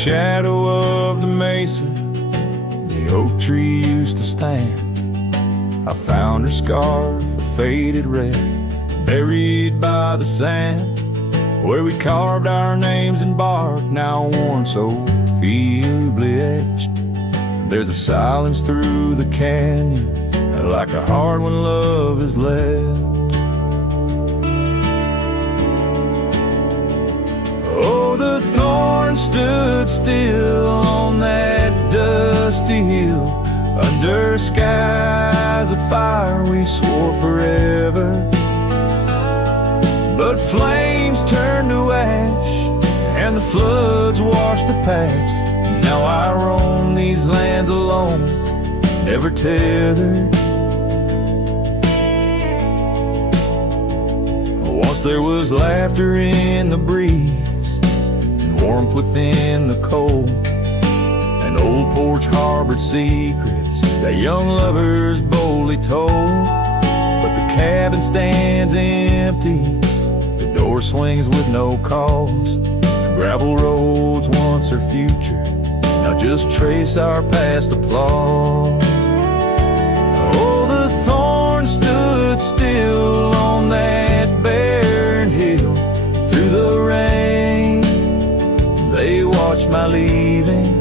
shadow of the mesa, the oak tree used to stand. I found her scarf, a faded red, buried by the sand, where we carved our names in bark, now worn so feebly etched. There's a silence through the canyon, like a heart when love is left. Oh, the thorn stood still on that dusty hill, under skies of fire we swore forever. But flames turned to ash, and the floods washed the past. Now I roam these lands alone, never tethered. Once there was laughter in the breeze, and warmth within the cold. An old porch harbored secrets that young lovers boldly told. But the cabin stands empty, the door swings with no cause. Gravel roads once our future, now just trace our past applause. Oh, the thorn stood still on that barren hill. Through the rain, they watched my leaving.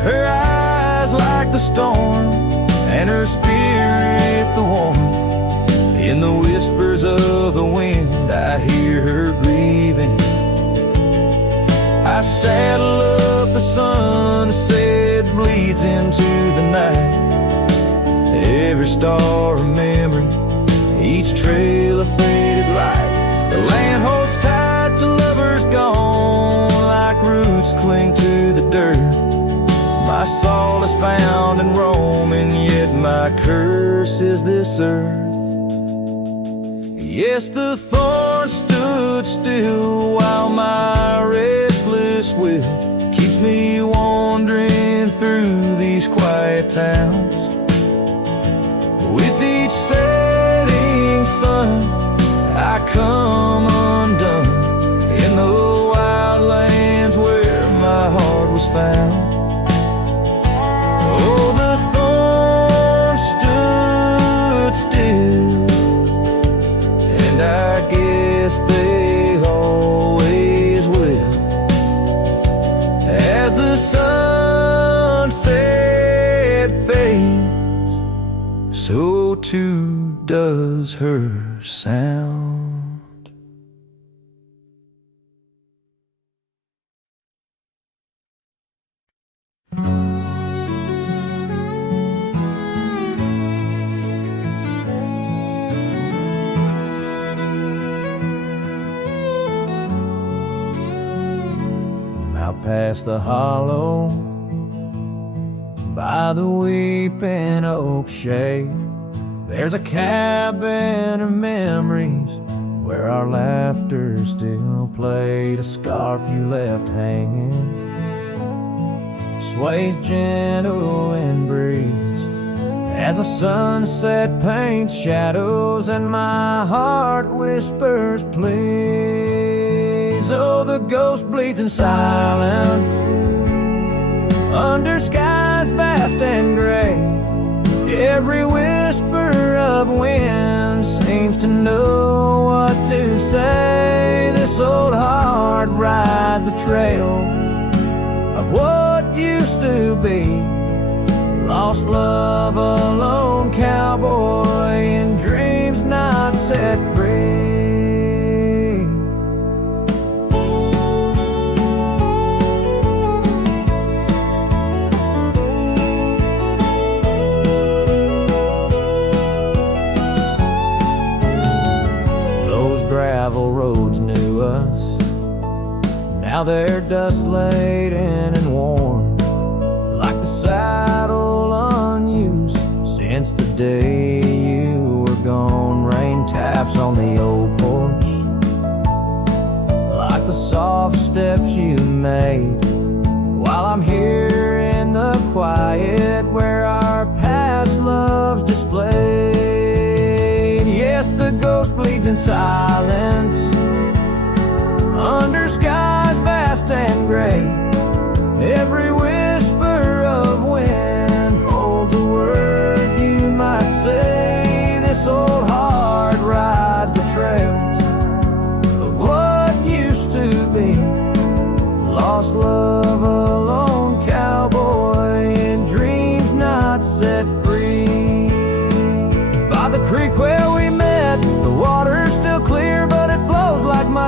Her eyes like the storm, and her spirit the warmth. In the whispers of the wind, I hear her grieving. I saddle up the sunset, bleeds into the night. Every star a memory, each trail a faded light. The land holds tight to lovers gone, like roots cling to the dirt. My solace found in Rome, and yet my curse is this earth. Yes, the thorn stood still while my restless will keeps me wandering through these quiet towns. With each setting sun, I come undone in the wild lands where my heart was found. Oh, the thorn stood still, and I guess they always will. As the sunset fades, so too does her sound. Out past the hollow, by the weeping oak shade, there's a cabin of memories where our laughter still played. A scarf you left hanging sways gentle in breeze as the sunset paints shadows and my heart whispers please. Oh, the ghost bleeds in silence under skies vast and gray. Every whisper of wind seems to know what to say. This old heart rides the trails of what used to be. Lost love, a lone cowboy, and dreams not set free. Gravel roads knew us, now they're dust laden and worn, like the saddle unused since the day you were gone. Rain taps on the old porch like the soft steps you made, while I'm here in the quiet where our past loves displayed. Yes, the ghost bleeds in silence under skies vast and gray.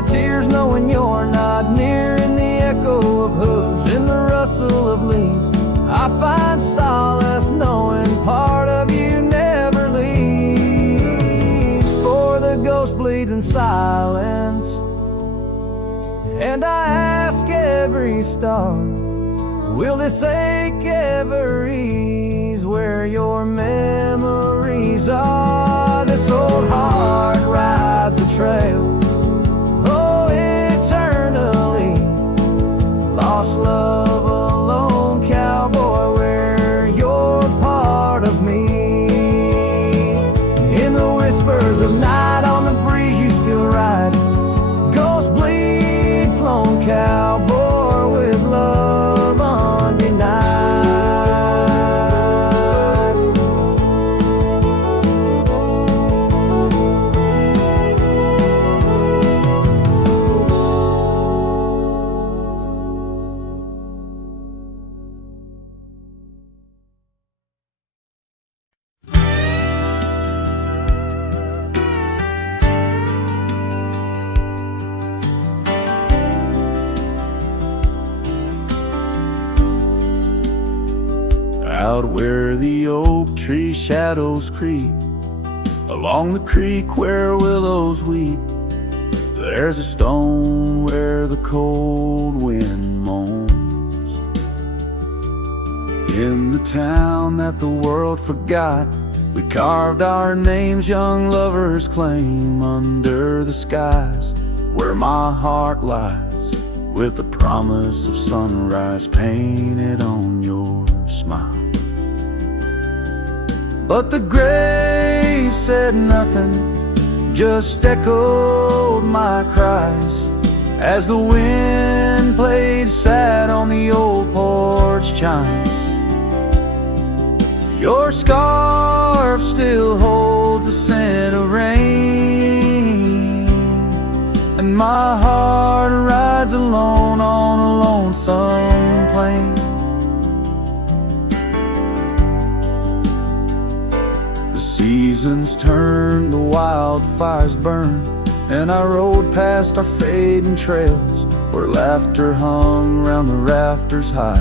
my tears knowing you're not near. In the echo of hooves, in the rustle of leaves, I find solace knowing part of you never leaves. For the ghost bleeds in silence, and I ask every star, will this ache ever ease where your memories are? This old heart rides the trails, oh, eternally. Lost love, a lone cowboy, where you're part of me. In the whispers of night, on the breeze you still ride. Ghost bleeds, lone cowboy, with love undenied. Out where the oak tree shadows creep, along the creek where willows weep, there's a stone where the cold wind moans. In the town that the world forgot, we carved our names, young lovers claim, under the skies where my heart lies, with the promise of sunrise painted on your smile. But the grave said nothing, just echoed my cries, as the wind played sad on the old porch chimes. Your scarf still holds the scent of rain, and my heart rides alone on a lonesome plain. Seasons turn, the wildfires burn, and I rode past our fading trails, where laughter hung round the rafters high.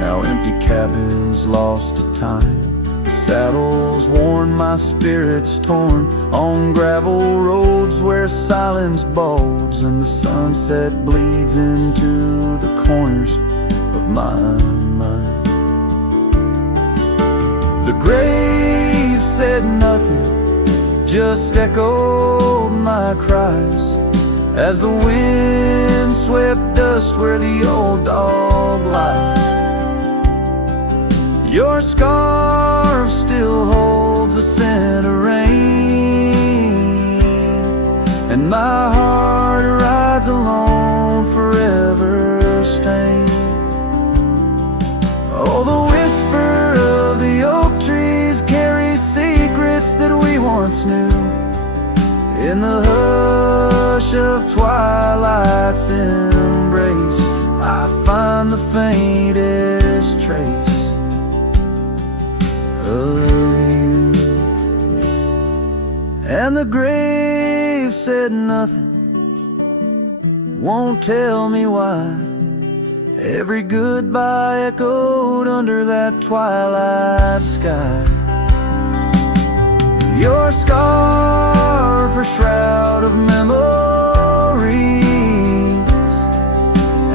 Now empty cabins lost to time, the saddles worn, my spirits torn, on gravel roads where silence bulges, and the sunset bleeds into the corners of my mind. The grave said nothing, just echoed my cries, as the wind swept dust where the old dog lies. Your scarf still holds the scent of rain, and my heart rides alone, forever stained. Oh, the whisper of the oak trees carries secrets that we once knew. In the hush of twilight's embrace, I find the faintest trace of you. And the grave said nothing, won't tell me why. Every goodbye echoed under that twilight sky. Your scarf, a shroud of memories,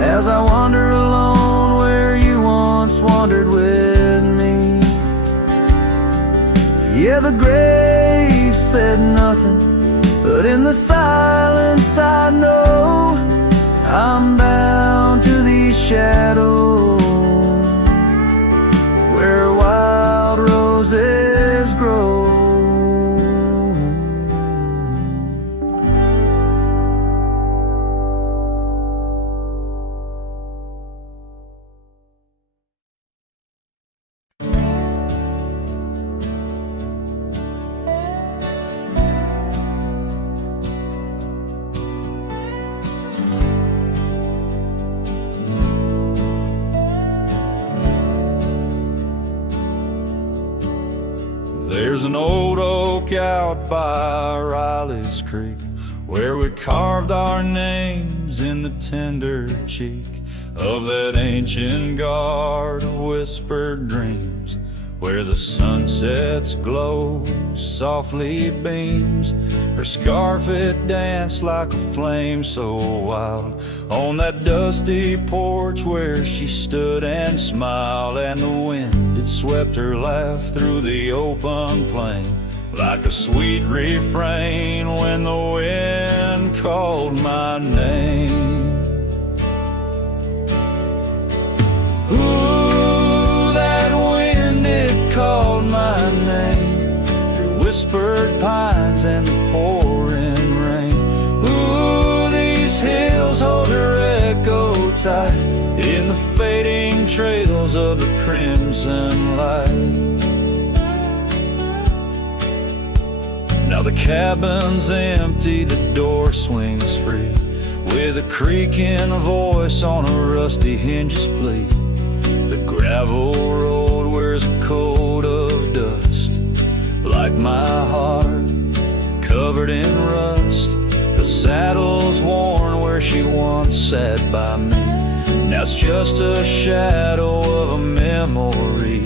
as I wander alone where you once wandered with me. Yeah, the grave said nothing, but in the silence I know I'm bound to these shadows, where wild roses grow. There's an old oak out by Riley's Creek where we carved our names in the tender cheek of that ancient guard of whispered dreams, where the sunset's glow softly beams. Her scarf it danced like a flame so wild on that dusty porch where she stood and smiled, and the wind it swept her laugh through the open plain like a sweet refrain when the wind called my name. Ooh, that wind it called my name through whispered pines and the pouring rain. Ooh, these hills hold her echo tight in the fading trails of the crimson light. Now the cabin's empty, the door swings free, with a creaking voice on a rusty hinge's plea. The gravel road wears a coat of dust, like my heart, covered in rust. The saddle's worn where she once sat by me. Now it's just a shadow of a memory,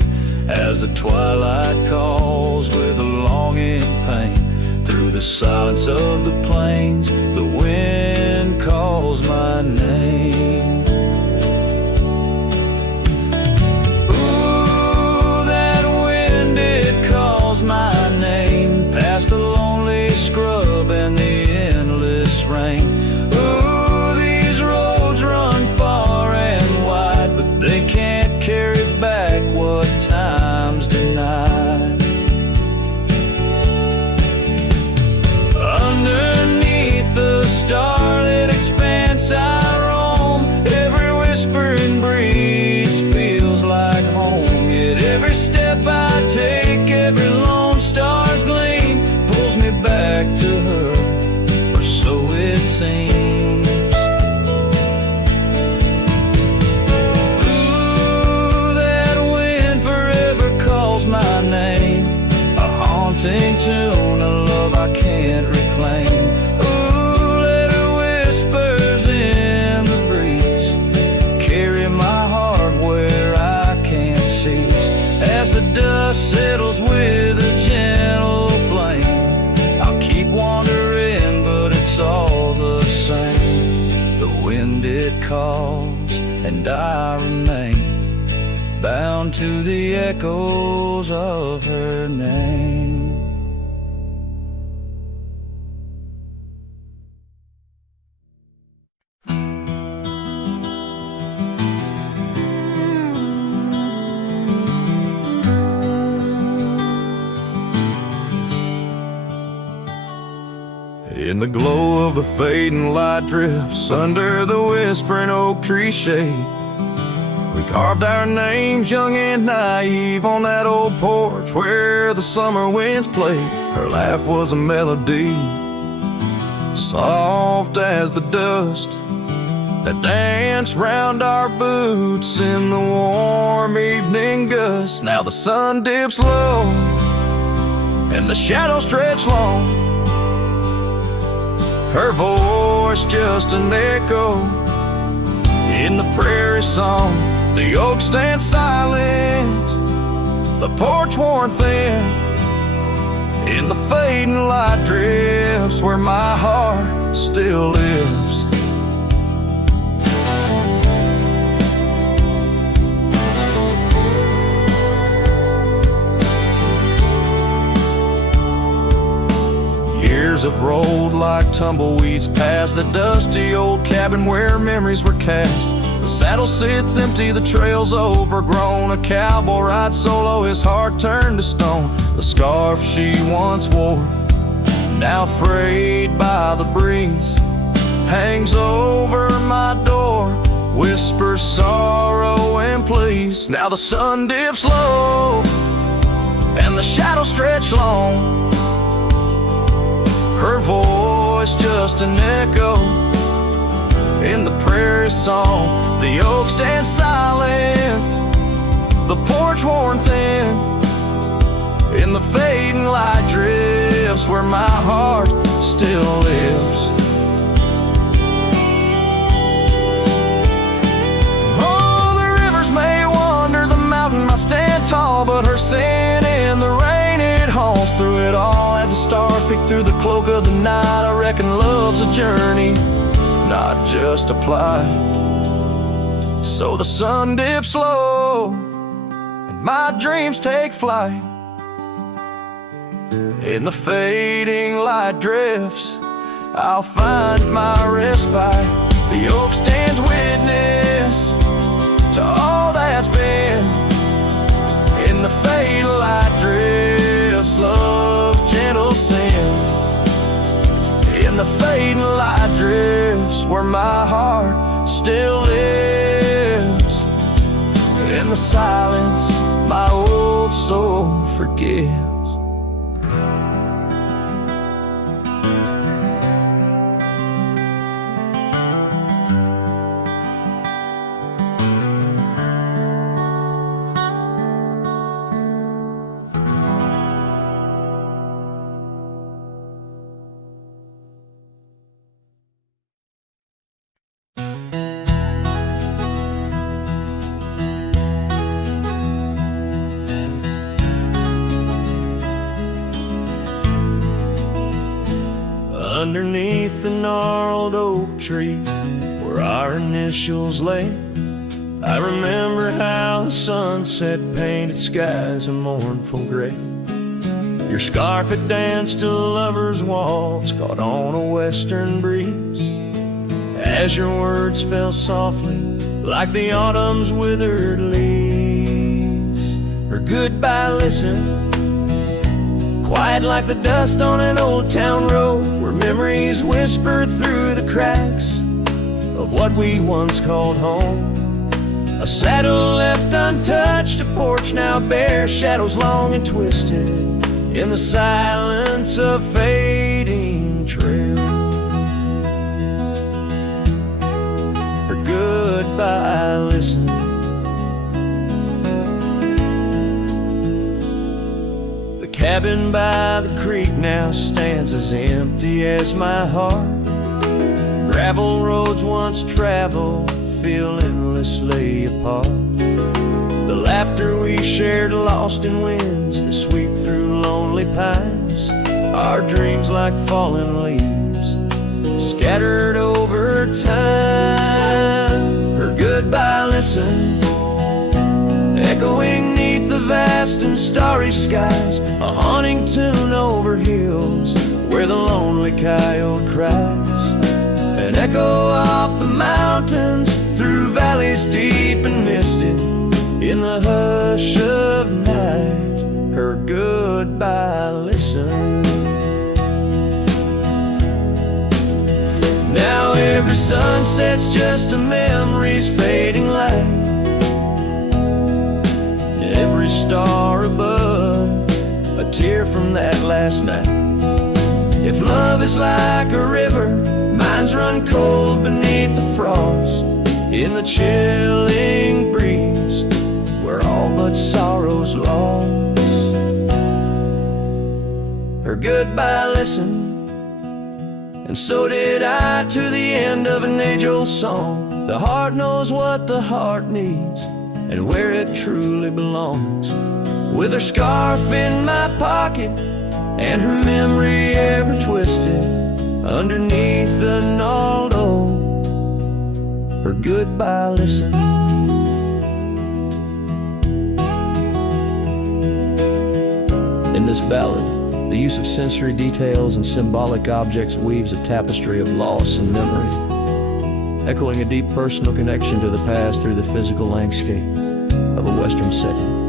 as the twilight calls with a longing pain. Through the silence of the plains, the wind calls my name. Ooh, that wind, it calls my name, past the lonely scrub and the endless rain. Ooh, these roads run far and wide, but they can't carry back what time's denied. Underneath the starlit expanse I roam, every whispering breeze feels like home. Yet every step I take, every lone star's gleam pulls me back to her, or so it seems. Ooh, that wind forever calls my name, a haunting tune, a love I can't reclaim. Ooh, let her whispers in the breeze carry my heart where I can't cease. As the dust settles with a gentle flame, I'll keep wandering, but it's all the same. The wind it calls and I remain bound to the echoes of her name. In the glow of the fading light drifts under the whispering oak tree shade, we carved our names young and naive on that old porch where the summer winds played. Her laugh was a melody, soft as the dust that danced round our boots in the warm evening gust. Now the sun dips low and the shadows stretch long, her voice just an echo in the prairie song. The oak stands silent, the porch worn thin, in the fading light drifts where my heart still lives. Years have rolled like tumbleweeds past the dusty old cabin where memories were cast. The saddle sits empty, the trail's overgrown. A cowboy rides solo, his heart turned to stone. The scarf she once wore, now frayed by the breeze, hangs over my door, whispers sorrow and pleas. Now the sun dips low and the shadows stretch long, her voice just an echo in the prairie song. The oak stands silent, the porch worn thin, in the fading light drifts where my heart still lives. through it all as the stars peek through the cloak of the night. I reckon love's a journey, not just a plight. So the sun dips low and my dreams take flight. In the fading light drifts, I'll find my respite. The oak stands witness to all that's been. In the fatal light drifts, love's gentle sin. In the fading light drifts, where my heart still lives. In the silence, my old soul forgives. Underneath the gnarled oak tree where our initials lay, I remember how the sunset painted skies a mournful gray. Your scarf had danced a lover's waltz caught on a western breeze, as your words fell softly like the autumn's withered leaves. Her goodbye listened, quiet like the dust on an old town road, where memories whisper through the cracks of what we once called home. A saddle left untouched, a porch now bare, shadows long and twisted in the silence of fading trail. Her goodbye listened. The cabin by the creek now stands as empty as my heart. Gravel roads once traveled feel endlessly apart. The laughter we shared lost in winds that sweep through lonely pines. Our dreams like fallen leaves scattered over time. Her goodbye listened, echoing neath the vast and starry skies, a haunting tune over hills where the lonely coyote cries. An echo off the mountains through valleys deep and misted, in the hush of night, her goodbye listened. Now every sunset's just a memory's fading light. Every star above, a tear from that last night. If love is like a river, mine's run cold beneath the frost, in the chilling breeze, where all but sorrow's lost. Her goodbye listened, and so did I, to the end of an age-old song. The heart knows what the heart needs, and where it truly belongs. With her scarf in my pocket, and her memory ever twisted underneath the gnarled oak, her goodbye listened. In this ballad, the use of sensory details and symbolic objects weaves a tapestry of loss and memory, echoing a deep personal connection to the past through the physical landscape of a Western setting.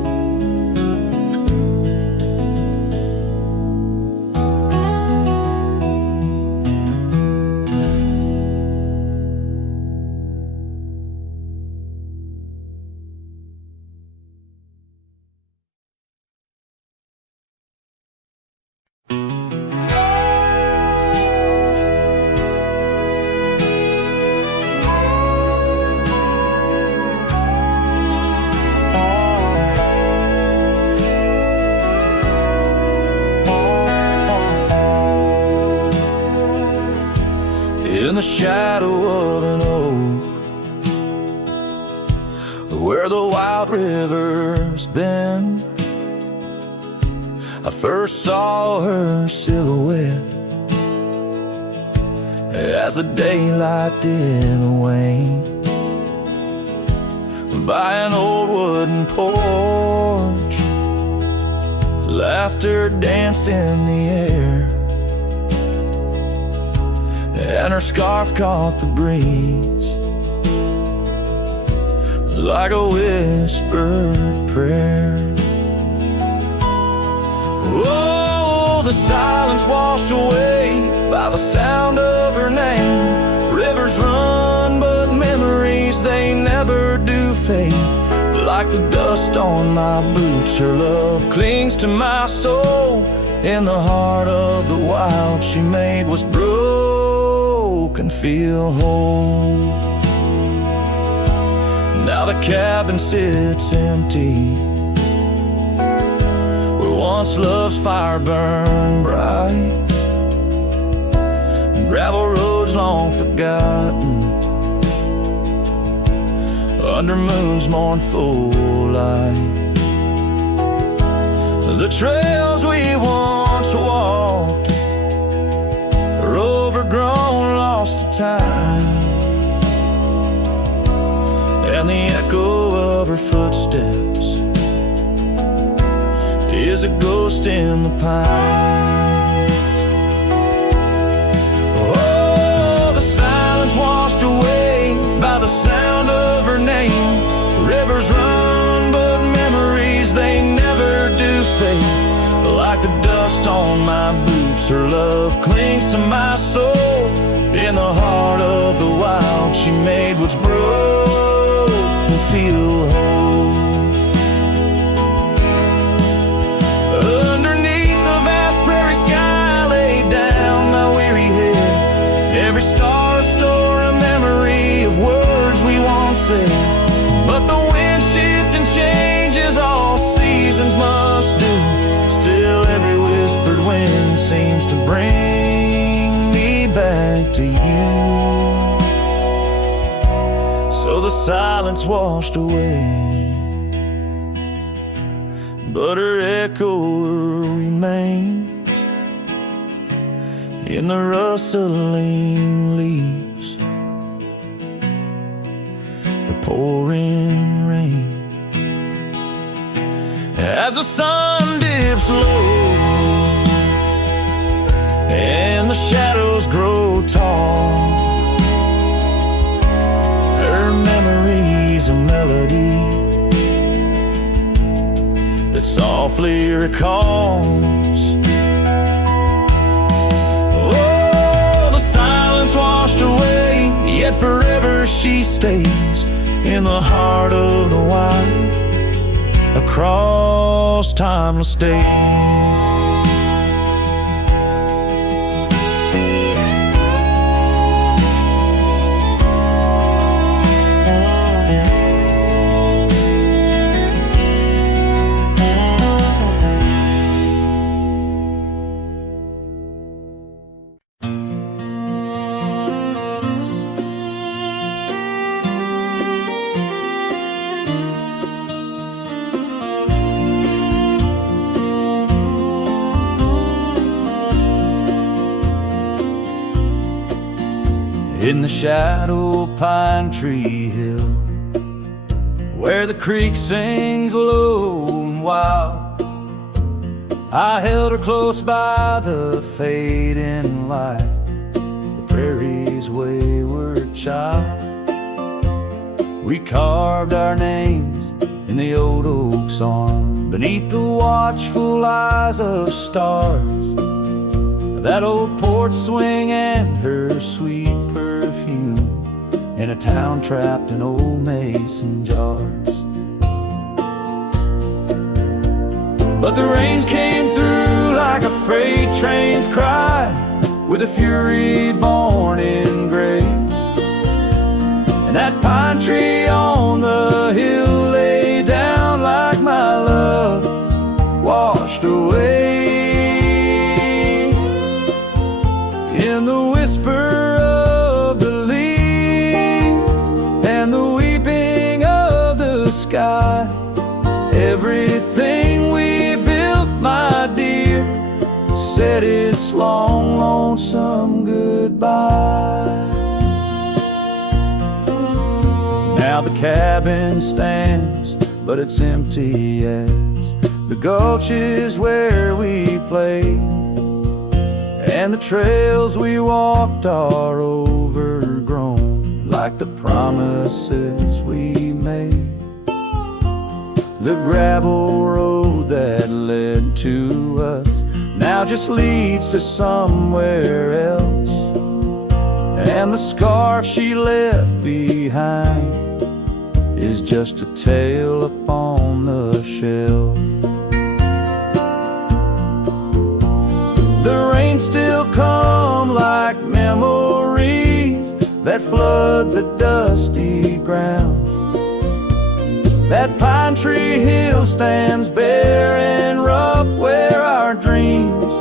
In the shadow of an oak, where the wild river's been, I first saw her silhouette as the daylight didn't wane, by an old wooden porch. Laughter danced in the air, and her scarf caught the breeze like a whispered prayer. Oh, the silence washed away by the sound of her name. Rivers run, but memories, they never do fade. Like the dust on my boots, her love clings to my soul. In the heart of the wild, she made what's broken feel whole. Now the cabin sits empty, where once love's fire burned bright. Gravel roads long forgotten, under moon's mournful light. The trails we once walked are overgrown, lost to time, and the echo of her footsteps is a ghost in the pines. Oh, the silence washed away by the sound of her name. Rivers run, but memories, they never do fade. Like the dust on my boots, her love clings to my soul. In the heart of the wild, she made what's broken feel whole. Underneath the vast prairie sky, laid down my weary head. Every star a store, a memory of words we once said. But the wind shifts and changes, all seasons must do. Still every whispered wind seems to bring me back to you. So the silence washed away, but her echo remains in the rustling leaves, the pouring rain. As the sun dips low and the shadows grow tall, her memory's a melody that softly recalls. Oh, the silence washed away, yet forever she stays in the heart of the wild, across timeless days. In the shadow pine tree hill, where the creek sings low and wild, I held her close by the fading light, the prairie's wayward child. We carved our names in the old oak's arm, beneath the watchful eyes of stars, that old porch swing and her sweet perfume, in a town trapped in old mason jars. But the rains came through like a freight train's cry, with a fury born in gray, and that pine tree on the hill lay down like my love washed away. In the whisper of the leaves and the weeping of the sky, everything we built, my dear, said its long, lonesome goodbye. Now the cabin stands, but it's empty as the gulches where we played, and the trails we walked are overgrown, like the promises we made. The gravel road that led to us now just leads to somewhere else, and the scarf she left behind is just a tale upon the shelf. The rain still come like memories that flood the dusty ground. That pine tree hill stands bare and rough where our dreams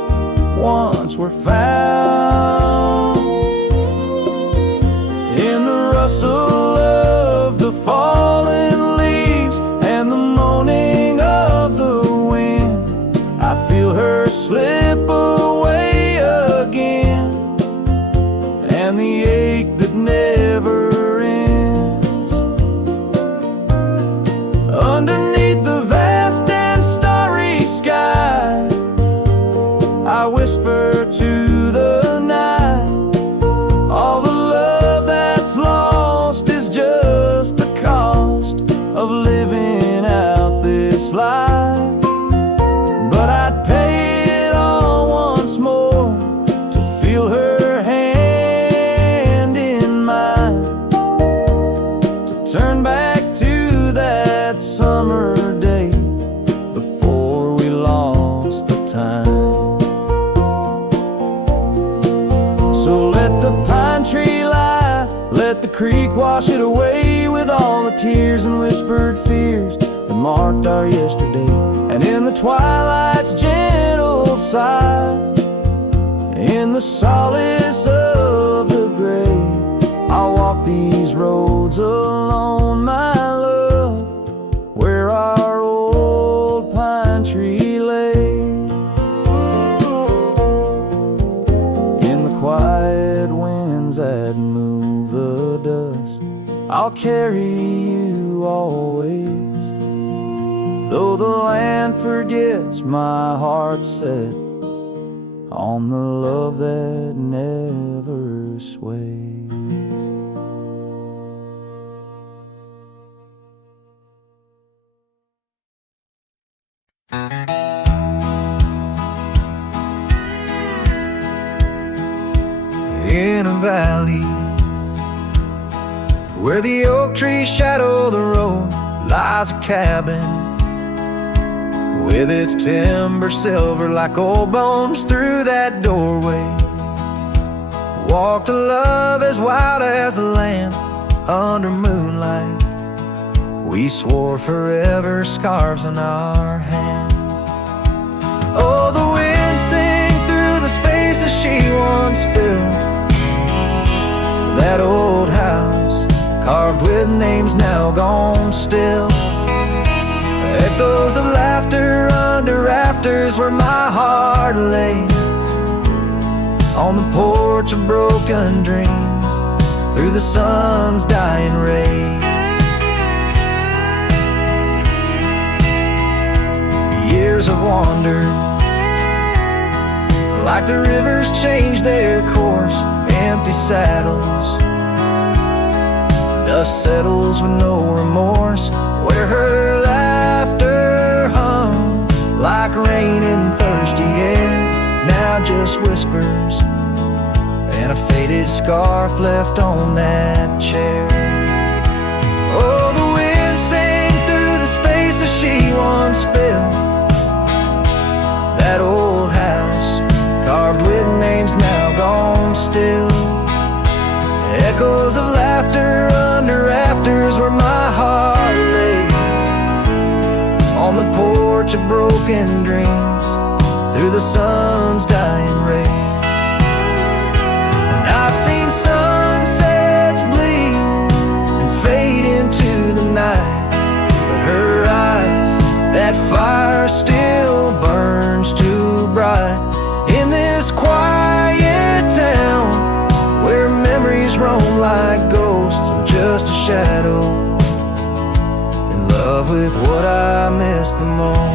once were found. In the rustle of the fallen leaves and the moaning of the wind, I feel her slip away again, and the ache that never ends. Underneath the vast and starry sky, I whisper to the night, all the love that's lost is just the cost of living out this life. But I'd pay it all once more to feel her hand in mine, to turn back to that summer day before we lost the time. So let the pine tree lie, let the creek wash it away with all the tears and whispered fears that marked our yesterday. And in the twilight's gentle sigh, in the solace of the gray, I'll walk these roads alone, my love, where our old pine tree lay. In the quiet winds that move the dust, I'll carry you always. Though the land forgets, my heart's set on the love that never sways. In a valley where the oak trees shadow the road lies a cabin with its timber silver like old bones. Through that doorway walked a love as wild as the land under moonlight. We swore forever, scarves on our hands. Oh, the wind sang through the spaces she once filled. That old house carved with names now gone still. Echoes of laughter under rafters where my heart lays, on the porch of broken dreams through the sun's dying rays. Years have wandered like the rivers change their course, empty saddles. Dust settles with no remorse, where her laughter hung like rain in thirsty air, now just whispers and a faded scarf left on that chair. Oh, the wind sang through the spaces she once filled. That old house carved with names now gone still. Echoes of laughter under rafters where my heart lays, on the porch of broken dreams through the sun's dying rays. And I've seen sunsets bleed and fade into the night, but her eyes, that fire still burns too bright. In this quiet town where memories roam like ghosts. I'm just a shadow, in love with what I miss the most.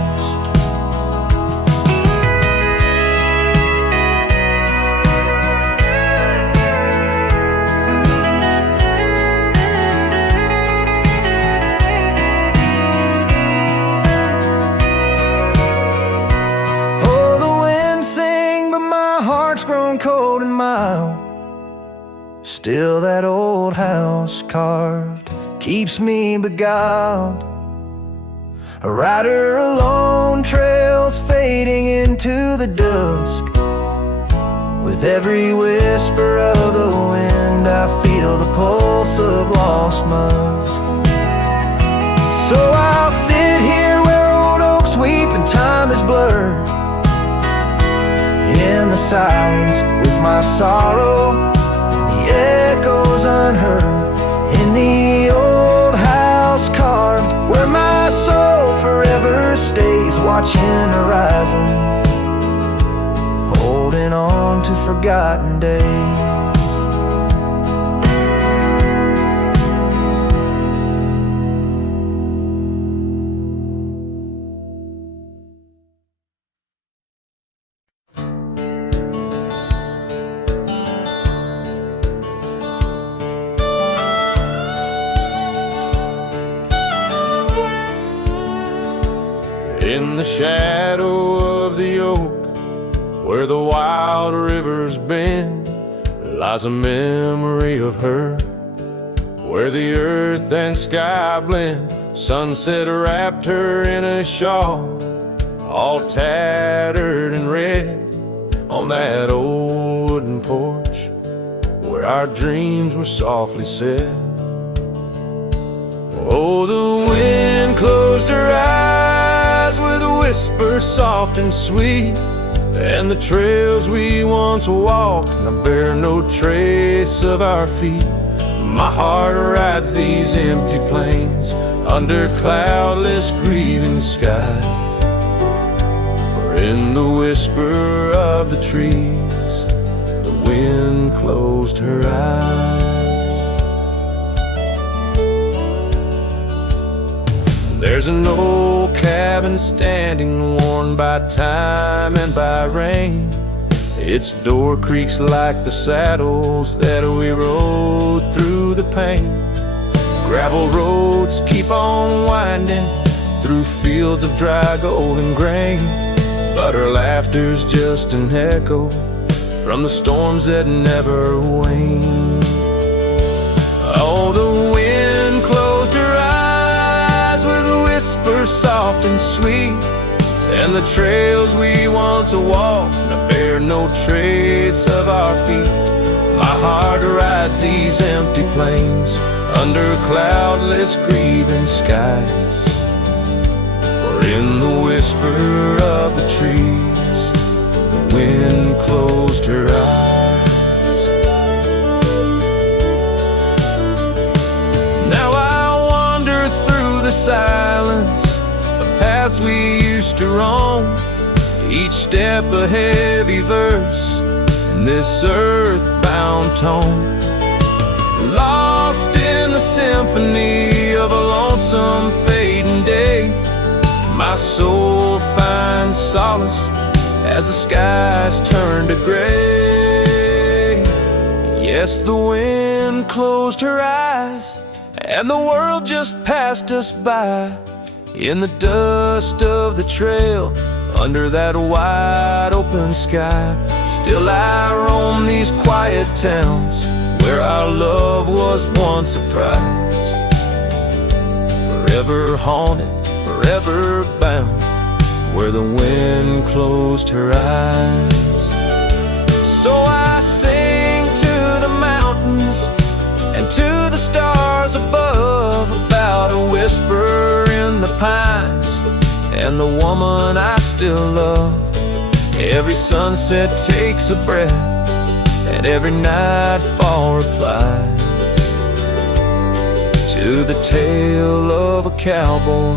Cold and mild, still that old house carved keeps me beguiled. A rider alone, trails fading into the dusk. With every whisper of the wind, I feel the pulse of lost musk. So I'll sit here where old oaks weep and time is blurred, in the silence with my sorrow, the echoes unheard, in the old house carved where my soul forever stays, watching horizons, holding on to forgotten days. In the shadow of the oak, where the wild rivers bend, lies a memory of her, where the earth and sky blend. Sunset wrapped her in a shawl, all tattered and red, on that old wooden porch where our dreams were softly said. Oh, the wind closed her eyes with a whisper soft and sweet, and the trails we once walked now bear no trace of our feet. My heart rides these empty plains under cloudless grieving sky, for in the whisper of the trees the wind closed her eyes. There's an old cabin standing, worn by time and by rain. Its door creaks like the saddles that we rode through the pain. Gravel roads keep on winding through fields of dry golden grain, but her laughter's just an echo from the storms that never wane. Oh, the wind closed her eyes with a whisper soft and sweet, and the trails we once walked now bear no trace of our feet. My heart rides these empty plains under cloudless grieving skies, for in the whisper of the trees the wind closed her eyes. Now I wander through the silence of paths we used to roam, each step a heavy verse in this earthbound tone, lost in the symphony of a lonesome fading day. My soul finds solace as the skies turn to gray. Yes, the wind closed her eyes, and the world just passed us by, in the dust of the trail, under that wide open sky. Still I roam these quiet towns where our love was once a prize, forever haunted, forever bound, where the wind closed her eyes. So I sing to the mountains and to the stars above about a whisper in the pines and the woman I still love. Every sunset takes a breath, and every nightfall replies to the tale of a cowboy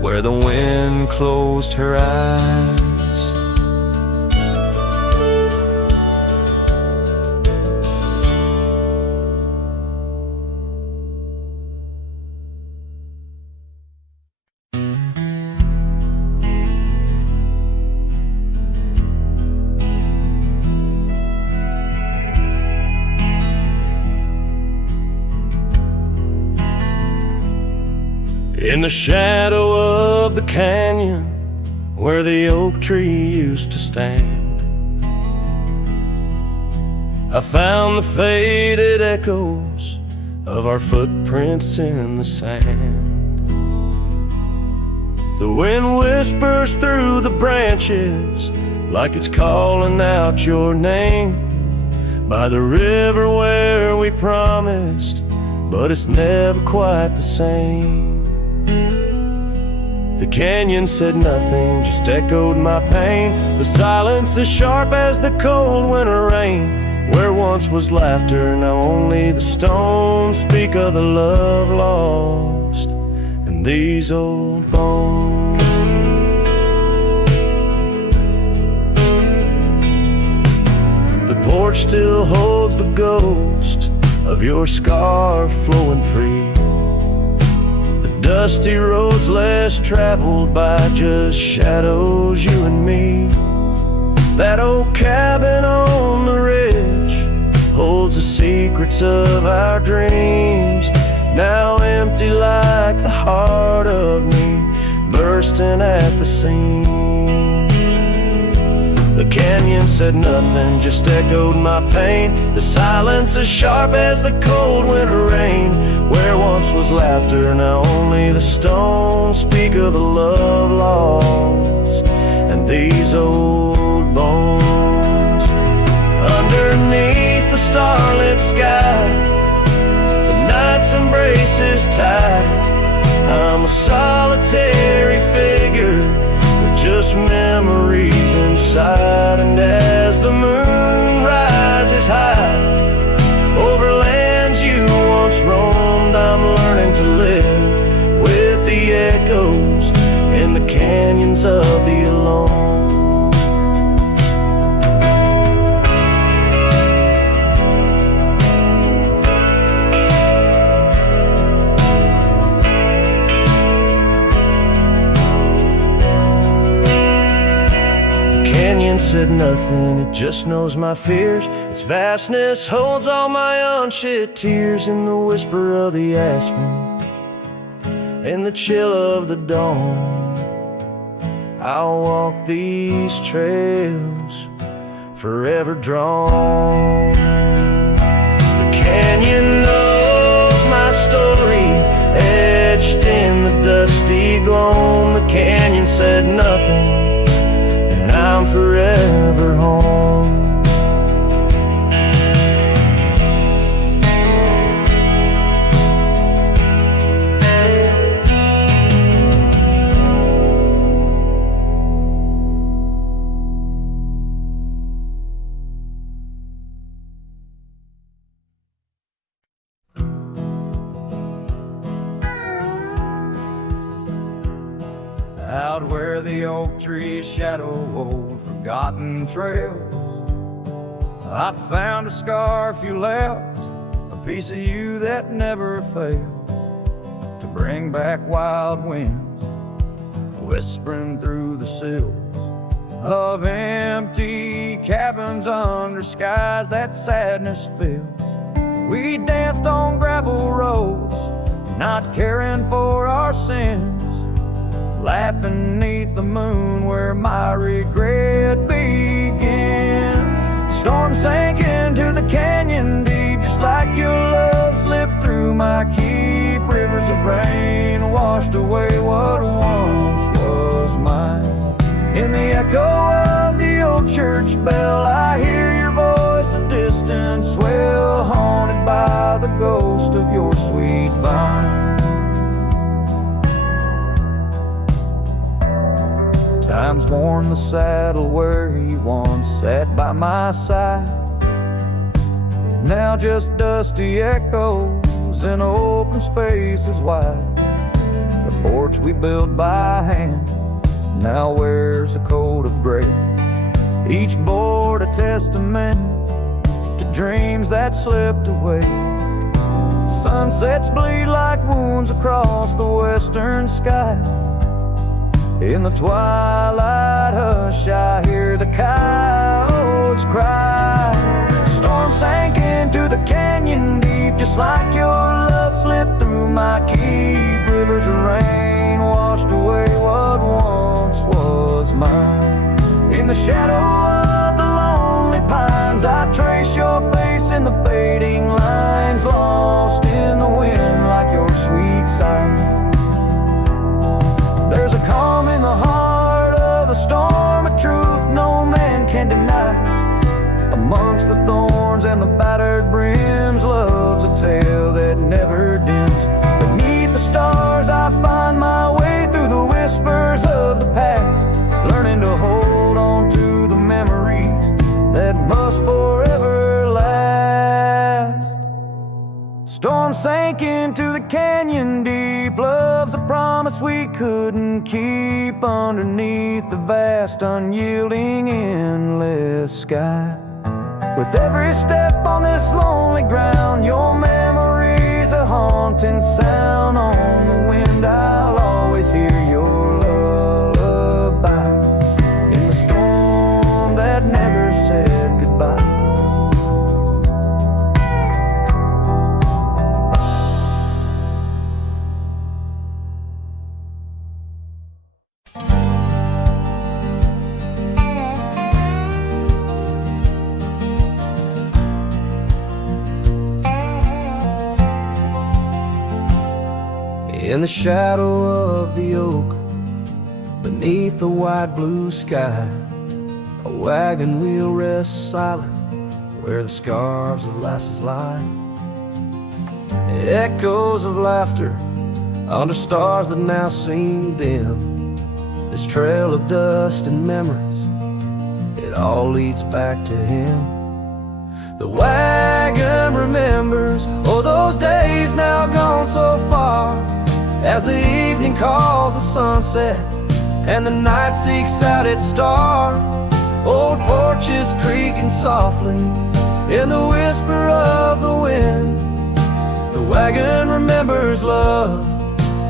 where the wind closed her eyes. In the shadow of the canyon where the oak tree used to stand, I found the faded echoes of our footprints in the sand. The wind whispers through the branches like it's calling out your name, by the river where we promised, but it's never quite the same. The canyon said nothing, just echoed my pain. The silence as sharp as the cold winter rain. Where once was laughter, now only the stones speak of the love lost in these old bones. The porch still holds the ghost of your scarf flowing free. Dusty roads less traveled by, just shadows, you and me. That old cabin on the ridge holds the secrets of our dreams, now empty like the heart of me, bursting at the seams. The canyon said nothing, just echoed my pain. The silence as sharp as the cold winter rain. Where once was laughter, now only the stones speak of the love lost and these old bones. Underneath the starlit sky, the night's embrace is tight. I'm a solitary figure with just memories inside. And as the moon rises high over lands you once roamed, I'm learning to live with the echoes in the canyons of the alone. Said nothing, it just knows my fears. Its vastness holds all my unshed tears. In the whisper of the aspen, in the chill of the dawn, I'll walk these trails forever drawn. The canyon knows my story, etched in the dusty gloam. The canyon said nothing, I'm forever home. Out where the oak trees shadow old forgotten trails, I found a scarf you left, a piece of you that never fails to bring back wild winds whispering through the sills of empty cabins under skies that sadness fills. We danced on gravel roads, not caring for our sins, laughing neath the moon where my regret begins. Storm sank into the canyon deep, just like your love slipped through my keep. Rivers of rain washed away what once was mine. In the echo of the old church bell, I hear your voice a distant swell, haunted by the ghost of your sweet vine. Time's worn the saddle where you once sat by my side, now just dusty echoes in open spaces wide. The porch we built by hand now wears a coat of gray, each board a testament to dreams that slipped away. Sunsets bleed like wounds across the western sky. In the twilight hush, I hear the coyotes cry. Storm sank into the canyon deep, just like your love slipped through my keep. Rivers of rain sank into the canyon deep. Love's a promise we couldn't keep underneath the vast, unyielding, endless sky. With every step on this lonely ground, your memory's a haunting sound. On the wind I'll always hear your lullaby, in the storm that never said goodbye. In the shadow of the oak, beneath the wide blue sky, a wagon wheel rests silent where the scarves of lasses lie. Echoes of laughter under stars that now seem dim. This trail of dust and memories, it all leads back to him. The wagon remembers, oh, those days now gone so far, as the evening calls the sunset and the night seeks out its star. Old porches creaking softly in the whisper of the wind. The wagon remembers love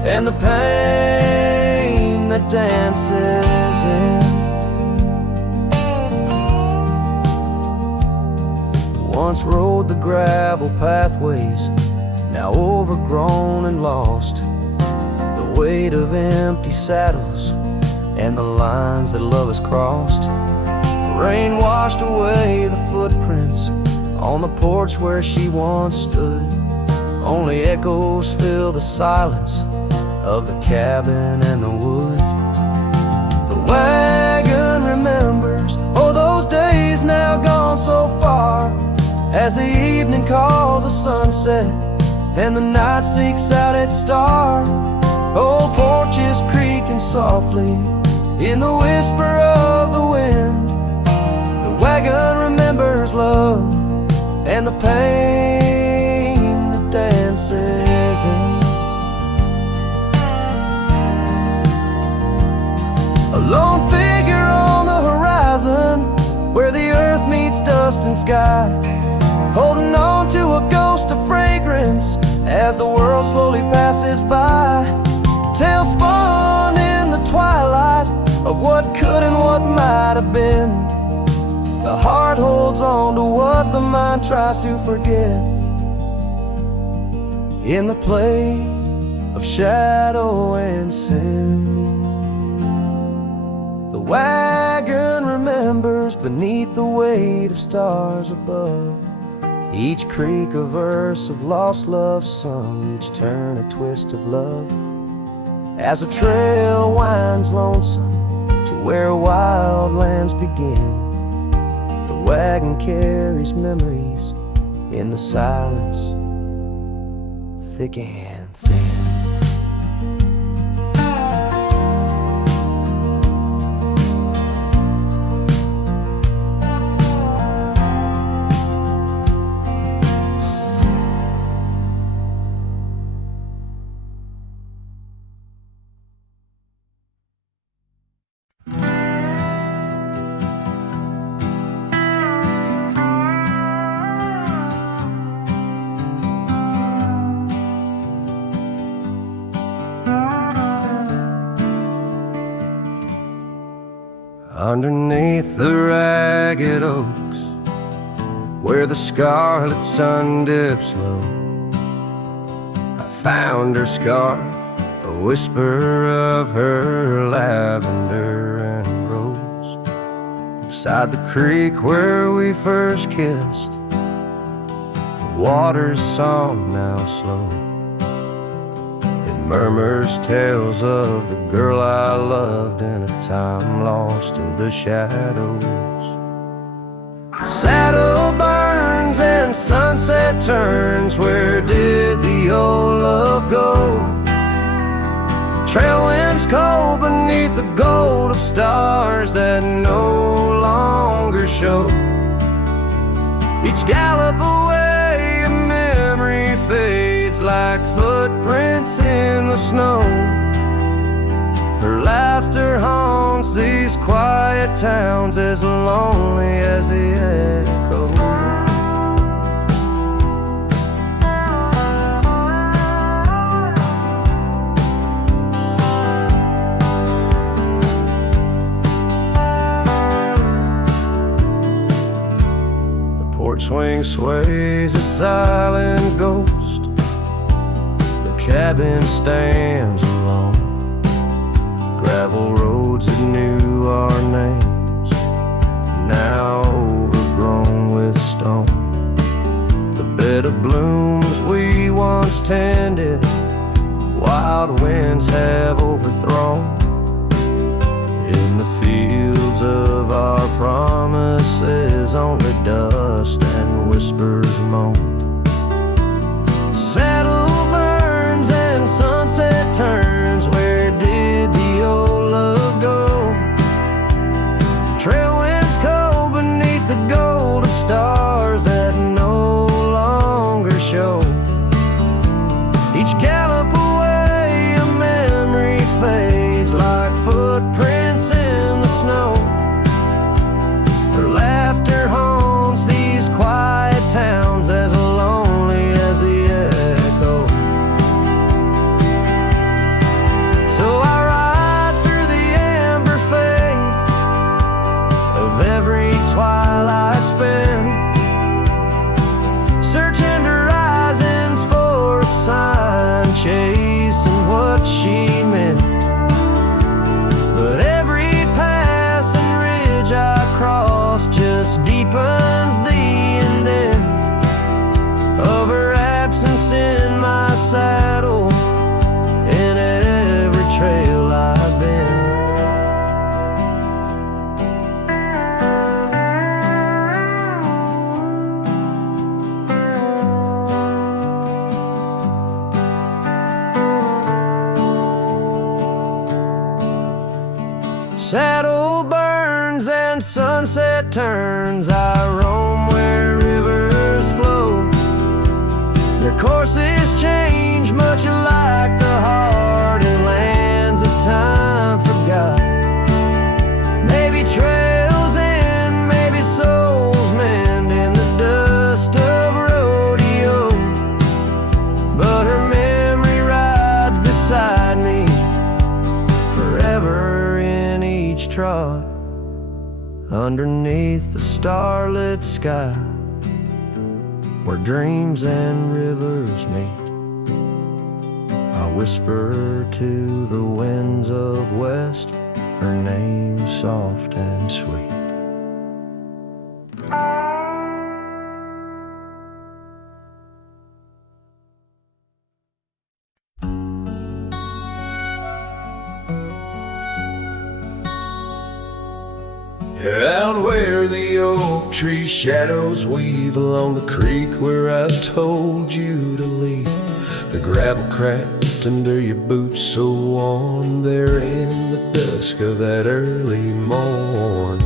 and the pain that dances in. Once rode the gravel pathways, now overgrown and lost. The weight of empty saddles and the lines that love has crossed. Rain washed away the footprints on the porch where she once stood. Only echoes fill the silence of the cabin and the wood. The wagon remembers, oh, those days now gone so far, as the evening calls the sunset and the night seeks out its star. Old porches creaking softly in the whisper of the wind. The wagon remembers love and the pain that dances in. A lone figure on the horizon where the earth meets dust and sky, holding on to a ghost of fragrance as the world slowly passes by. Tales spun in the twilight of what could and what might have been. The heart holds on to what the mind tries to forget. In the play of shadow and sin, the wagon remembers beneath the weight of stars above. Each creak a verse of lost love sung, each turn a twist of love. As the trail winds lonesome to where wild lands begin, the wagon carries memories in the silence, thick and thin. Underneath the ragged oaks, where the scarlet sun dips low, I found her scarf, a whisper of her lavender and rose. Beside the creek where we first kissed, the water's song now slow. Murmurs tales of the girl I loved in a time lost to the shadows. Saddle burns and sunset turns, where did the old love go? Trail winds cold beneath the gold of stars that no longer show. Each gallop away a memory fades snow. Her laughter haunts these quiet towns as lonely as the echo. The porch swing sways a silent ghost. The cabin stands alone. Gravel roads that knew our names, now overgrown with stone. The bed of blooms we once tended, wild winds have overthrown. In the fields of our promises, only dust and whispers moan. Saddle burns and sunset turns, where did the old love go? Trail winds cold beneath the gold of stars that no longer show. Each gallop away a memory fades like footprints in the snow. Her laughter haunts these quiet towns as lonely as the echo. So I ride through the amber fade of every twilight spent, searching horizons for a sign, chasing what she meant. But every passing ridge I cross just deepens the indent of her absence in my saddle, in every trail I've been. Saddle burns and sunset turns, I roam where rivers flow. Their courses change, much alike the heart in lands that time forgot. Maybe trails end, maybe souls mend in the dust of rodeo. But her memory rides beside me forever in each trot, underneath the starlit sky, where dreams and rivers meet. I whisper to the winds of west, her name soft and sweet. Out where the oak tree shadows weave along the creek where I told you to leave, the gravel cracked under your boots so warm there in the dusk of that early morn.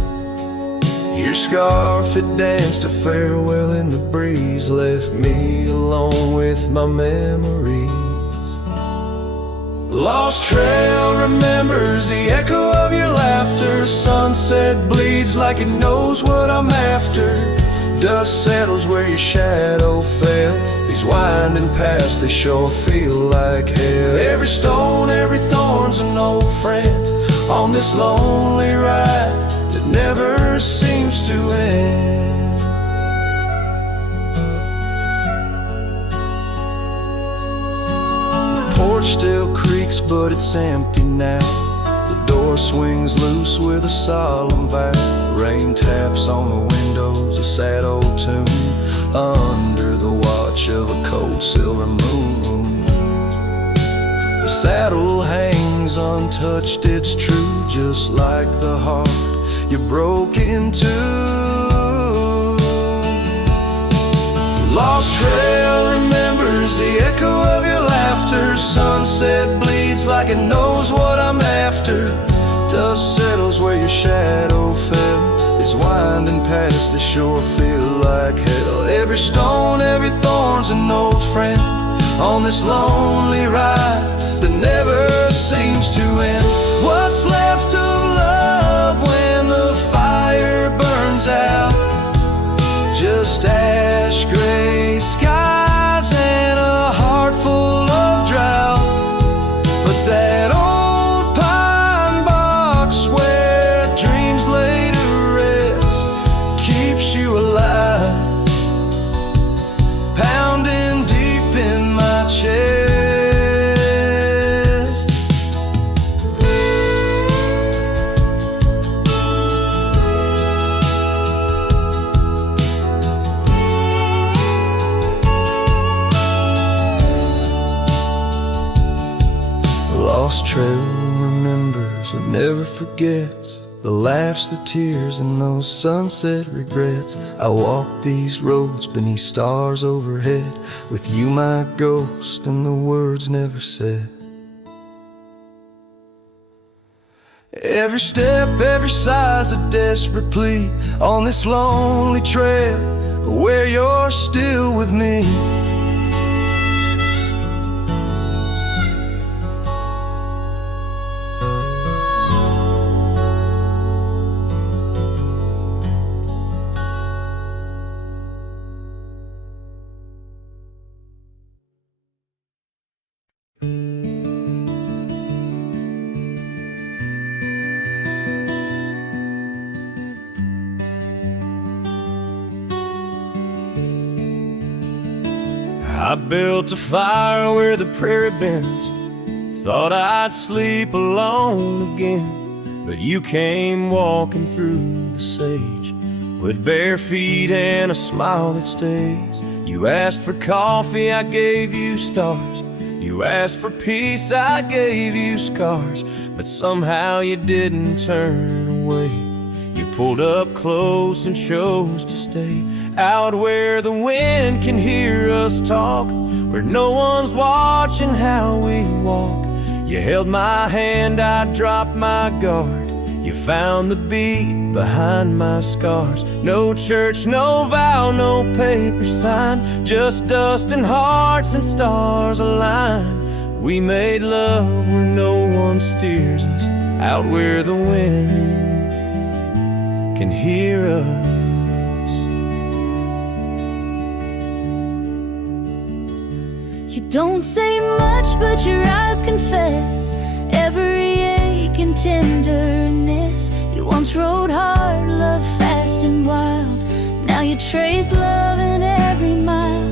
Your scarf had danced a farewell in the breeze, left me alone with my memories. Lost trail remembers the echo of your laughter. Sunset bleeds like it knows what I'm after. Dust settles where your shadow fell. These winding paths, they sure feel like hell. Every stone, every thorn's an old friend on this lonely ride that never seems to end. Porch still creaks, but it's empty now. The door swings loose with a solemn vow. Rain taps on the windows, a sad old tune, under the watch of a cold silver moon. The saddle hangs untouched, it's true, just like the heart you broke into. Lost trail remembers the echo of your laughter. Sunset bleeds like it knows what I'm after. Dust settles where your shadow fell. These winding paths, they sure feel like hell. Every stone, every thorn's an old friend on this lonely ride that never seems to end. What's left of love when the fire burns out? Just ash gray skies and a heart full of drought. But that old pine box where dreams lay to rest keeps you alive, pounding deep in my chest. Lost trail remembers and never forgets the laughs, the tears, and those sunset regrets. I walk these roads beneath stars overhead, with you my ghost and the words never said. Every step, every sigh's a desperate plea on this lonely trail where you're still with me. I built a fire where the prairie bends, thought I'd sleep alone again, but you came walking through the sage with bare feet and a smile that stays. You asked for coffee, I gave you stars. You asked for peace, I gave you scars, but somehow you didn't turn away. You pulled up close and chose to stay out where the wind can hear us talk, where no one's watching how we walk. You held my hand, I dropped my guard. You found the beat behind my scars. No church, no vow, no paper sign, just dust and hearts and stars aligned. We made love where no one steers us, out where the wind can hear us. You don't say much, but your eyes confess every ache and tenderness. You once rode hard, loved fast and wild. Now you trace love in every mile.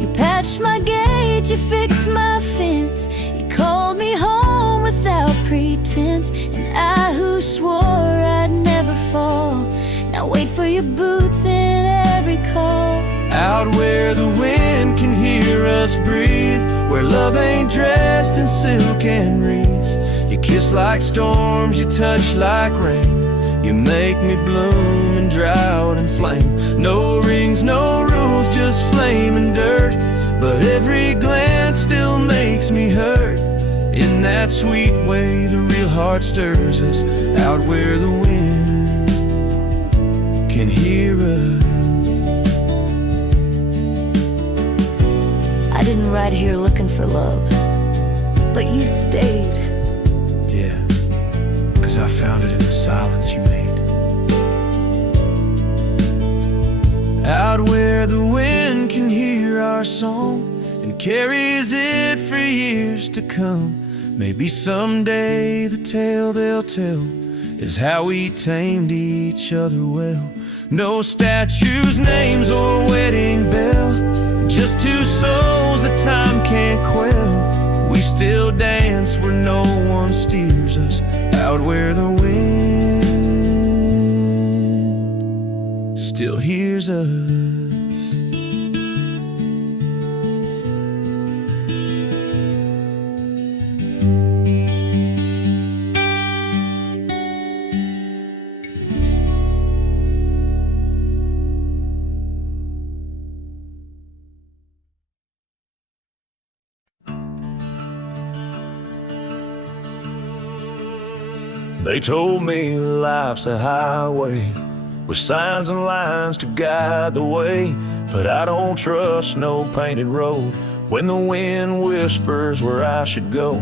You patched my gate, you fixed my fence. You called me home without pretense. And I who swore I'd never fall, now wait for your boots in every call. Out where the wind can hear us breathe, where love ain't dressed in silk and wreaths. You kiss like storms, you touch like rain. You make me bloom in drought and flame. No rings, no rules, just flame and dirt, but every glance still makes me hurt. In that sweet way the real heart stirs us, out where the wind can hear us. I didn't ride here looking for love, but you stayed. Yeah, 'cause I found it in the silence you made. Out where the wind can hear our song and carries it for years to come. Maybe someday the tale they'll tell is how we tamed each other well. No statues, names, or wedding bell, just two souls that time can't quell. We still dance where no one steers us, out where the wind still hears us. They told me life's a highway with signs and lines to guide the way, but I don't trust no painted road when the wind whispers where I should go.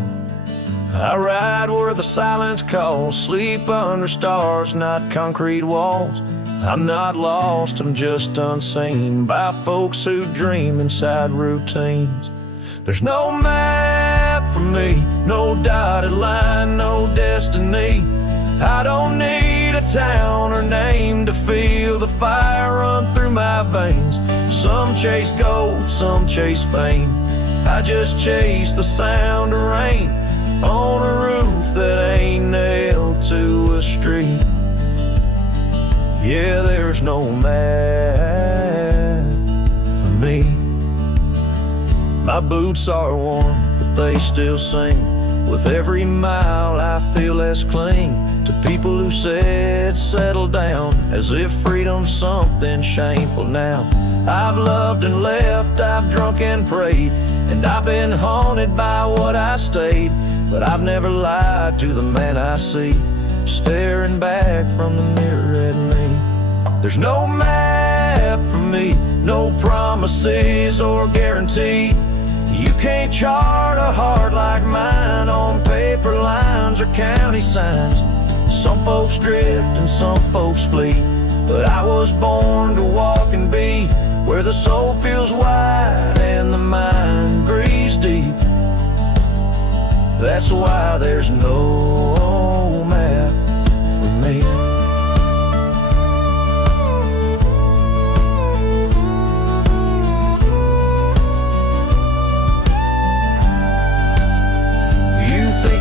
I ride where the silence calls, sleep under stars, not concrete walls. I'm not lost, I'm just unseen by folks who dream inside routines. There's no map for me, no dotted line, no destiny. I don't need a town or name to feel the fire run through my veins. Some chase gold, some chase fame. I just chase the sound of rain on a roof that ain't nailed to a street. Yeah, there's no map for me. My boots are worn, but they still sing. With every mile I feel less cling to people who said settle down, as if freedom's something shameful now. I've loved and left, I've drunk and prayed, and I've been haunted by what I stayed. But I've never lied to the man I see, staring back from the mirror at me. There's no map for me, no promises or guarantee. You can't chart a heart like mine on paper lines or county signs. Some folks drift and some folks flee, but I was born to walk and be where the soul feels wide and the mind breathes deep. That's why there's no map for me.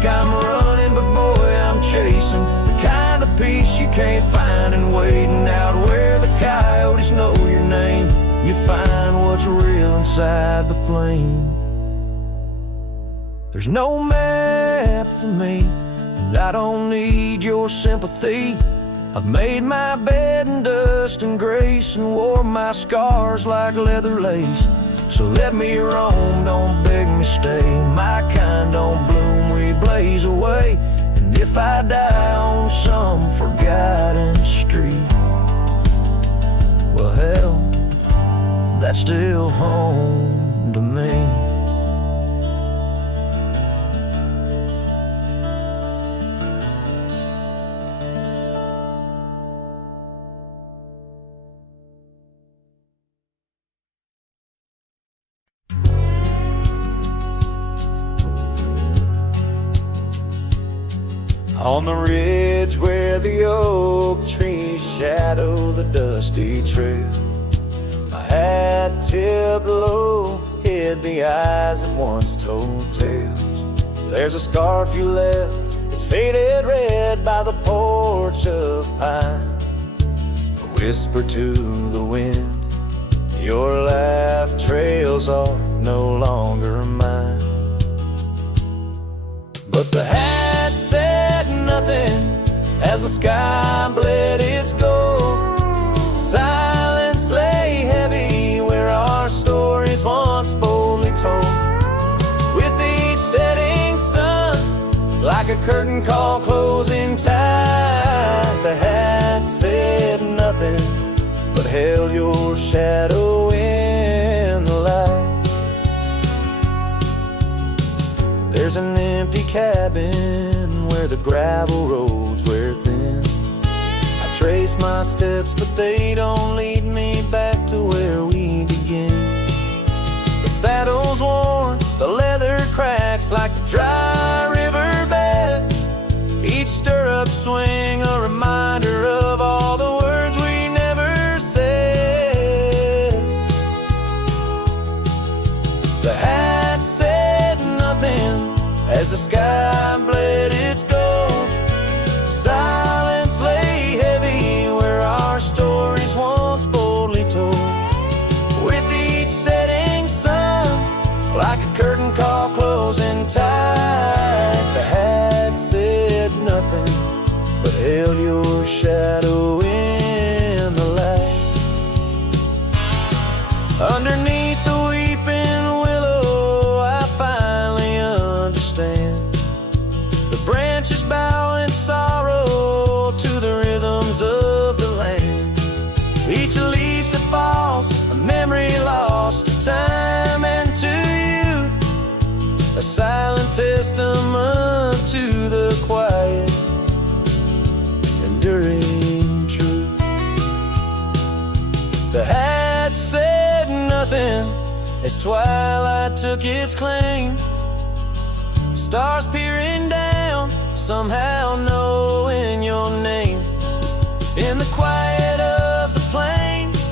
I'm running, but boy, I'm chasing the kind of peace you can't find in waiting out where the coyotes know your name. You find what's real inside the flame. There's no map for me, and I don't need your sympathy. I've made my bed in dust and grace and wore my scars like leather lace. So let me roam, don't beg me stay. My kind don't bloom, we blaze away. And if I die on some forgotten street, well hell, that's still home to me. On the ridge where the oak trees shadow the dusty trail, my hat tipped low hid the eyes that once told tales. There's a scarf you left, it's faded red by the porch of pine. A whisper to the wind, your laugh trails off, no longer mine. But the hat said nothing as the sky bled its gold. Silence lay heavy where our stories once boldly told. With each setting sun, like a curtain call closing tight, the hat said nothing but held your shadow in the light. There's an empty cabin where the gravel roads wear thin. I trace my steps, but they don't lead me back to where we begin. The saddle's worn, the leather cracks like the dry riverbed. Each stirrup swing a reminder of all the words we never said. The hat said nothing as the sky bled its gold. Silence lay heavy where our stories once boldly told. With each setting sun, like a curtain call closing tight, the hat said nothing but held your shadow in the light. Underneath the weeping willow, I finally understand. The branches bow in sorrow to the rhythms of the land. Each leaf that falls, a memory lost to time and to youth, a silent testament The hat said nothing as twilight took its claim. Stars peering down, somehow knowing your name. In the quiet of the plains,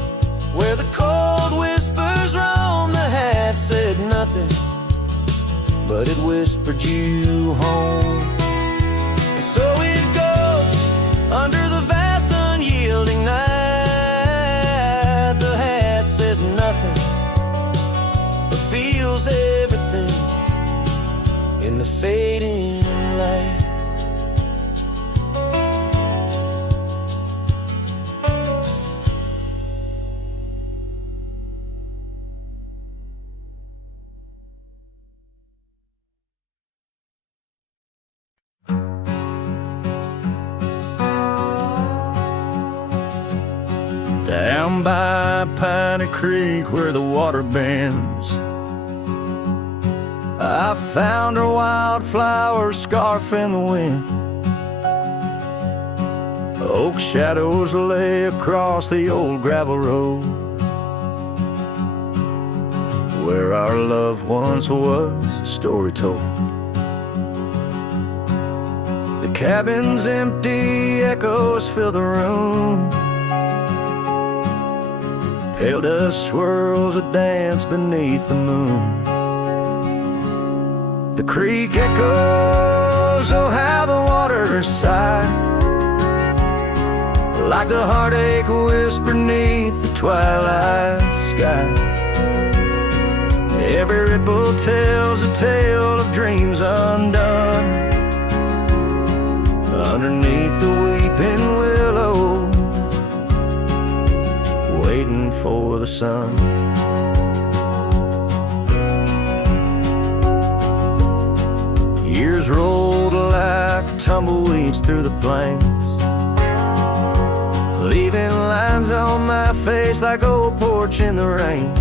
where the cold whispers roam, the hat said nothing, but it whispered you home. So it goes under the vast unyielding night. The hat says nothing, but feels everything in the fading light. Down by Piney Creek where the water bends, I found her wildflower scarf in the wind. Oak shadows lay across the old gravel road where our love once was a story told. The cabin's empty, echoes fill the room. Pale dust swirls a dance beneath the moon. The creek echoes, oh how the water sigh, like the heartache whisper beneath the twilight sky. Every ripple tells a tale of dreams undone, underneath the weeping willow, waiting for the sun. Years rolled like tumbleweeds through the plains, leaving lines on my face like old porch in the rain.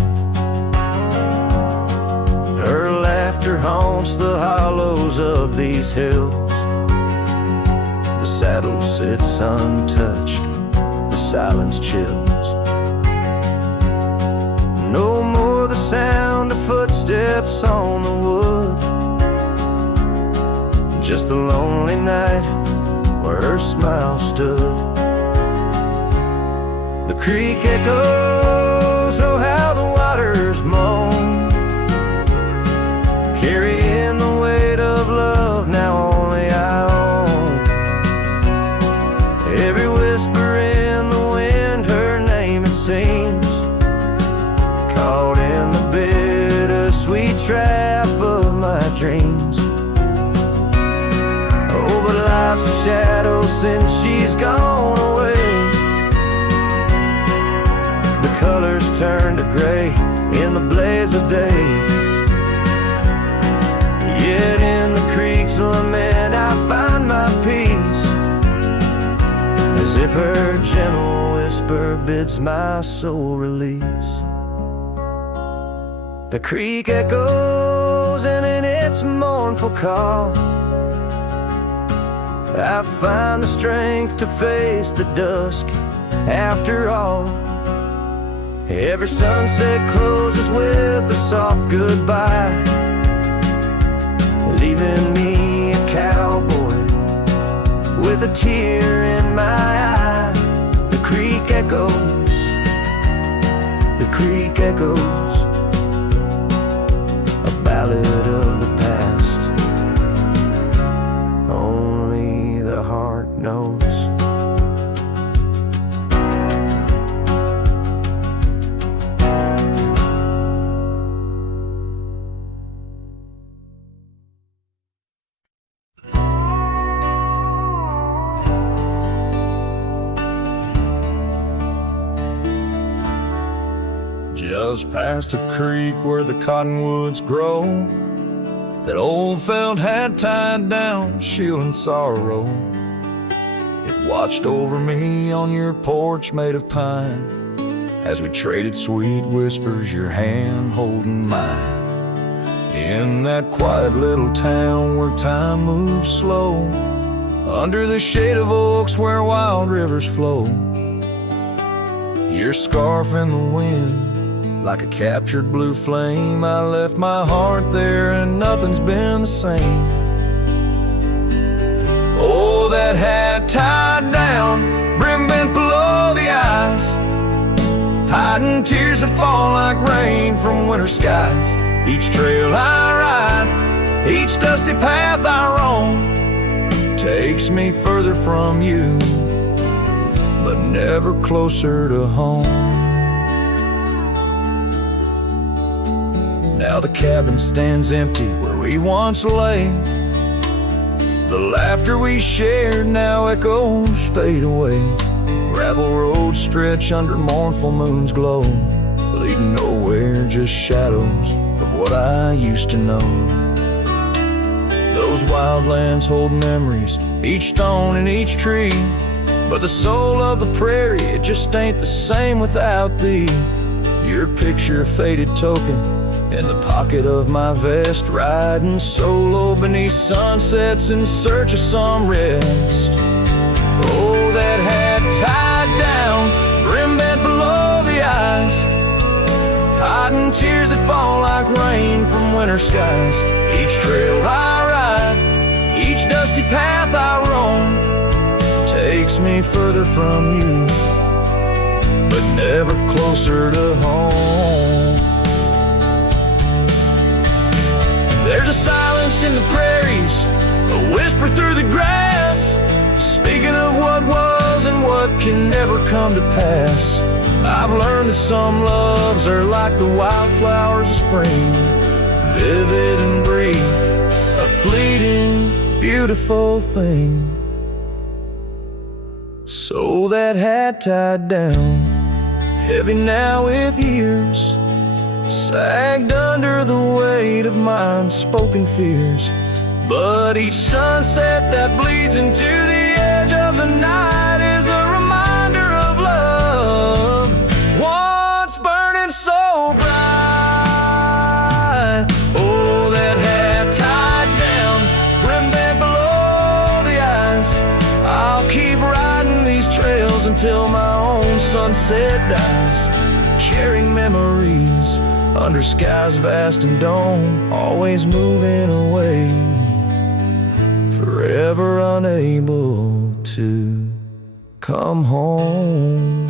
Her laughter haunts the hollows of these hills. The saddle sits untouched, the silence chills. No more the sound of footsteps on the wood, just the lonely night where her smile stood. The creek echoes, oh how the waters moan, carrying the weight of love now only I own. Every whisper in the wind, her name it seems, caught in the bittersweet trap of my dreams. Oh, but life's a shadow since she's gone away. The colors turn to gray in the blaze of day. Yet in the creek's lament I find my peace, as if her gentle whisper bids my soul release. The creek echoes, and in its mournful call I find the strength to face the dusk after all. Every sunset closes with a soft goodbye, leaving me a cowboy with a tear in my eye. The creek echoes, the creek echoes, a ballad of the past, only the heart knows. Just past the creek where the cottonwoods grow, that old felt had tied down, shielding sorrow. It watched over me on your porch made of pine, as we traded sweet whispers, your hand holding mine. In that quiet little town where time moves slow, under the shade of oaks where wild rivers flow, Your scarf in the wind, like a captured blue flame. I left my heart there and nothing's been the same. Oh, that hat tied down, brim bent below the eyes, hiding tears that fall like rain from winter skies. Each trail I ride, each dusty path I roam, takes me further from you, but never closer to home. Now the cabin stands empty where we once lay. The laughter we shared now echoes fade away. Gravel roads stretch under mournful moon's glow, leading nowhere, just shadows of what I used to know. Those wildlands hold memories, each stone and each tree, but the soul of the prairie, it just ain't the same without thee. Your picture, a faded token, in the pocket of my vest, riding solo beneath sunsets in search of some rest. Oh, that hat tied down, brim bent below the eyes, hiding tears that fall like rain from winter skies. Each trail I ride, each dusty path I roam, takes me further from you, but never closer to home. There's a silence in the prairies, a whisper through the grass, speaking of what was and what can never come to pass. I've learned that some loves are like the wildflowers of spring, vivid and brief, a fleeting, beautiful thing. So that hat tied down, heavy now with years, sagged under the weight of my unspoken fears. But each sunset that bleeds into the edge of the night is a reminder of love, once burning so bright. Oh, that hat tied down, brim bent below the eyes, I'll keep riding these trails until my own sunset dies, carrying memories under skies vast and dome, always moving away, forever unable to come home.